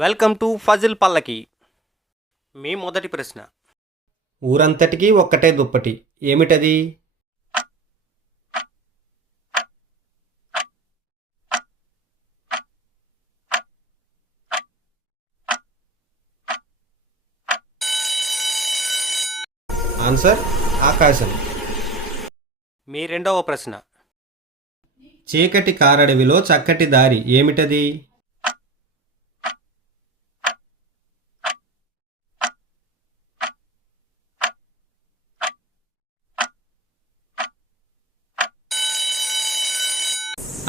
Welcome to Fazil పల్లకి. మీ మొదటి ప్రశ్న. ఊరంతటికీ ఒక్కటే దుప్పటి, ఏమిటది? ఆన్సర్ ఆకాశం. మీ రెండవ ప్రశ్న. చీకటి కారడవిలో చక్కటి దారి, ఏమిటది?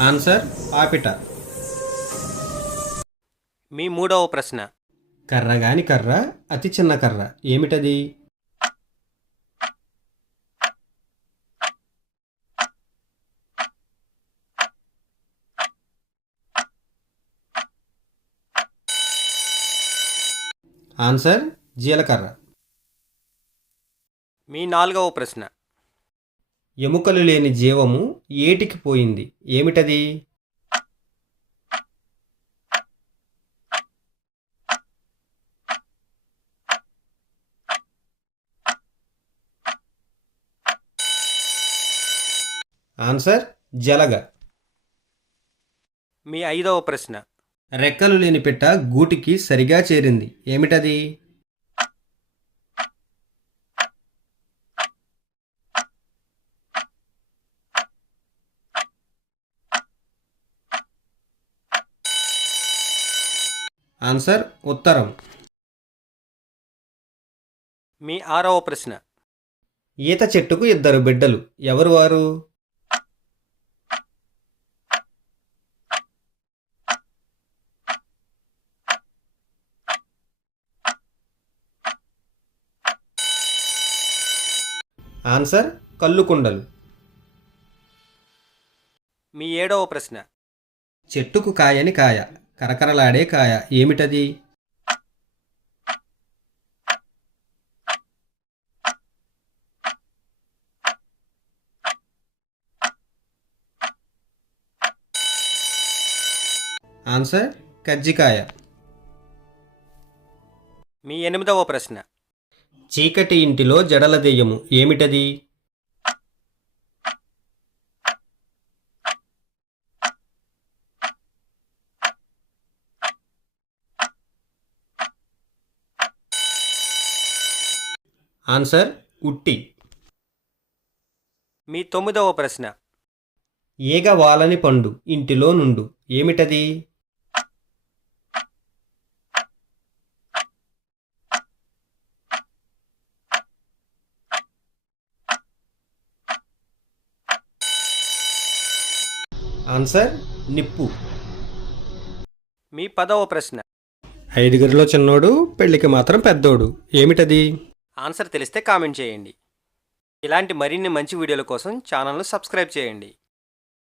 ఆన్సర్ పాపిట. మీ మూడవ ప్రశ్న. కర్రగాని కర్ర, అతి చిన్న కర్ర, ఏమిటది? ఆన్సర్ జీలకర్ర. మీ నాలుగవ ప్రశ్న. ఎముకలు లేని జీవము ఏటికి పోయింది, ఏమిటది? ఆన్సర్ జలగ. మీ ఐదవ ప్రశ్న. రెక్కలు లేని పిట్ట గూటికి సరిగా చేరింది, ఏమిటది? ఆన్సర్ ఉత్తరం. మీ ఆరవ ప్రశ్న. ఈత చెట్టుకు ఇద్దరు బిడ్డలు, ఎవరు వారు? ఆన్సర్ కల్లుకుండలు. మీ ఏడవ ప్రశ్న. చెట్టుకు కాయని కాయ, కరకరలాడే కాయ, ఏమిటది? ఆన్సర్ కజ్జికాయ. మీ ఎనిమిదవ ప్రశ్న. చీకటి ఇంటిలో జడల దెయ్యము, ఏమిటది? ఆన్సర్ ఉట్టి. మీ తొమ్మిదవ ప్రశ్న. ఈగ వాలని పండు ఇంటిలో నుండు, ఏమిటది? ఆన్సర్ నిప్పు. మీ పదవ ప్రశ్న. ఐదుగురిలో చిన్నోడు, పెళ్లికి మాత్రం పెద్దోడు, ఏమిటది? ఆన్సర్ తెలిస్తే కామెంట్ చేయండి. ఇలాంటి మరిన్ని మంచి వీడియోల కోసం ఛానల్ను సబ్స్క్రైబ్ చేయండి.